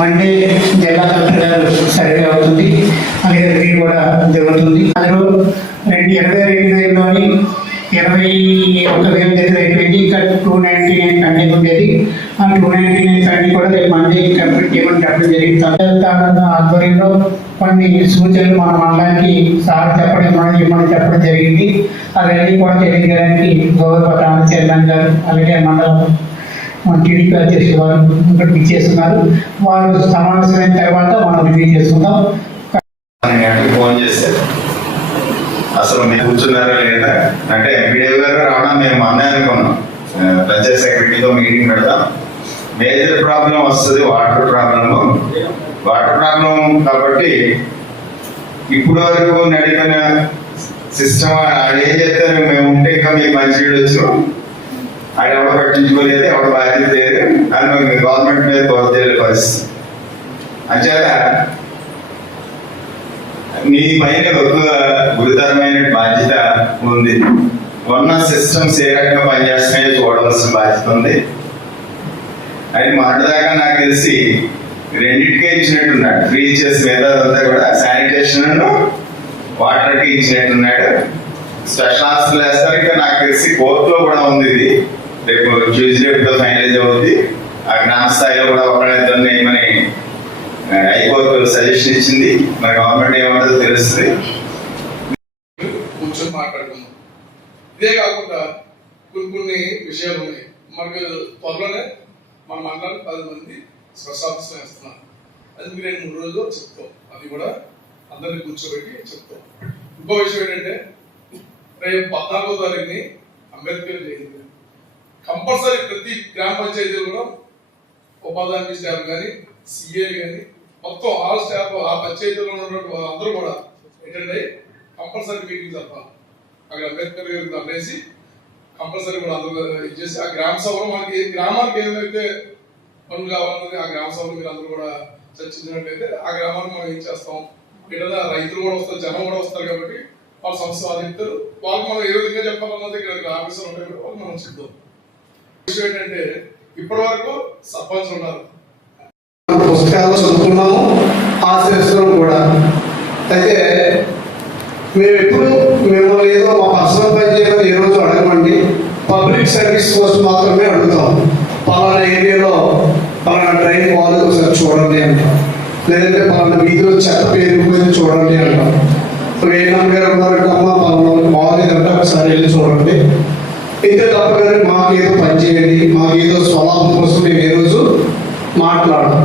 Monday జిల్లా collector గారు survey అవుతుంది, అలాగే రివ్యూ కూడా జరుగుతుంది. అందులో 22,000లోని 21,000 దగ్గర అయిపోయింది. ఇంకా 299 పెండింగ్ ఉండేది. ఆ 299 పెండింగ్ కూడా రేపు మండే కంప్లీట్ చేయమని చెప్పడం జరిగింది. ఆధ్వర్యంలో కొన్ని సూచనలు మన మండలానికి సార్ ఇవ్వమని చెప్పడం జరిగింది. అవన్నీ కూడా తెలియజేయడానికి గౌరవ ప్రాంత చైర్మన్ గారు అలాగే మండలం టీడీపీ అధ్యక్షులు వారు ఇక్కడికి ఇచ్చేస్తున్నారు. వారు సమావేశమైన తర్వాత మనం రివ్యూ చేసుకుందాం. ఫోన్ చేశారు, అసలు మీరు కూర్చున్నారా లేదా అంటే ఎంపీడీ గారు రావడం మేము అన్నీ అనుకున్నాం. పంచాయత్ సెక్రటరీతో మీటింగ్ పెడతాం. మేజర్ ప్రాబ్లం వస్తుంది వాటర్ ప్రాబ్లం కాబట్టి ఇప్పటి వరకు నడిపిన సిస్టమ్ వాళ్ళు ఏం చెప్తారు, మేము ఉంటే ఇంకా మీకు మంచి వచ్చు అది ఎవడ పట్టించుకోలేదు, ఎవడ బాధ్యత లేదు అని గవర్నమెంట్ మీద కోరతేలే పరిస్థితి. అంచేత మీ పైన ఒక గురుతరమైన బాధ్యత ఉంది. ఉన్న సిస్టమ్స్ ఏ రకంగా పనిచేస్తున్నాయో చూడవలసిన బాధ్యత ఉంది. అది మొదటిదాకా నాకు తెలిసి రెండింటికే ఇచ్చినట్టున్నాడు. ఫ్రీ ఇచ్చేసి మీద అంతా కూడా శానిటేషన్ వాటర్కి ఇచ్చినట్టున్నాడు. స్పెషల్ హాస్పిటల్ వేస్తారు. ఇంకా నాకు తెలిసి కోర్టులో కూడా ఉంది. ఇది రేపు ట్యూస్డే ఫైనలైజ్ అవుతుంది. ఆ గ్రామ స్థాయిలో కూడా ఒకళ్ళిద్దరిని ఏమని హైకోర్టు సజెషన్ ఇచ్చింది. మన గవర్నమెంట్ ఏమంటుందో తెలుస్తుంది. కూర్చొని మాట్లాడుకుందాం. ఇదే కాకుండా కొన్ని విషయాలు ఉన్నాయి. మనకు త్వరలోనే మన మండలానికి 10 మంది స్పెషల్ ఆఫీసర్లు వేస్తున్నారు. అది మీరు 3 రోజుల్లో చెప్తాం. అది కూడా అందరినీ కూర్చోబెట్టి చెప్తాం. ఇంకో విషయం ఏంటంటే రేపు 14వ తారీఖుని అంబేద్కర్ జయంతి. కంపల్సరీ ప్రతి గ్రామ పంచాయతీలో కూడా ఉపాధ్యాయ స్టాఫ్ కానీ సిఏలు కానీ మొత్తం ఆల్ స్టాఫ్ ఆ పంచాయతీలో ఉన్నటువంటి అందరూ కూడా అటెండ్ అయ్యి కంపల్సరీ మీటింగ్ జరపాలి. అక్కడ అంబేద్కర్ గారికి అనేసి కంపల్సరీ కూడా అందరూ ఇచ్చేసి ఆ గ్రామ సభలో మనకి గ్రామానికి ఏమైతే పనులు కావాలన్నది ఆ గ్రామ సభలో మీరు అందరూ కూడా చర్చించినట్లయితే ఆ గ్రామానికి మనం ఏం చేస్తాం. ఏదైనా రైతులు కూడా వస్తారు, జనం కూడా వస్తారు కాబట్టి వాళ్ళ సమస్య వాళ్ళు చెప్తారు. వాళ్ళకి మనం ఏ విధంగా చెప్పాలన్నది ఇక్కడ ఆఫీసర్ ఉంటాయి కాబట్టి వాళ్ళు మనం చెప్తాం. విషయం ఏంటంటే ఇప్పటి వరకు సర్పంచ్ ఉన్నారు, పుస్తకాల్లో చదువుకున్నాము, ఆశ్రయిస్తున్నాం కూడా. అయితే మేము ఏదో మా పర్సనల్ పని చేయమని ఏ రోజు అడగమండి. పబ్లిక్ సర్వీస్ కోసం మాత్రమే అడుగుతాం. పలానా ఏరియాలో పలానా డ్రైన్ బాల్ ఒకసారి చూడండి అంటాం, లేదంటే పలానా వీధిలో చెత్త పేరుకుపోయింది చూడండి అంటాం. వేణమ్మ గారు ఉన్నారంటే అమ్మ పలానా బాగాలేదంటే ఒకసారి వెళ్ళి చూడండి. ఇంతే తప్ప కానీ మాకేదో పని చేయండి, మాకేదో స్వలాభం కోసం మేము ఏ రోజు మాట్లాడతాం.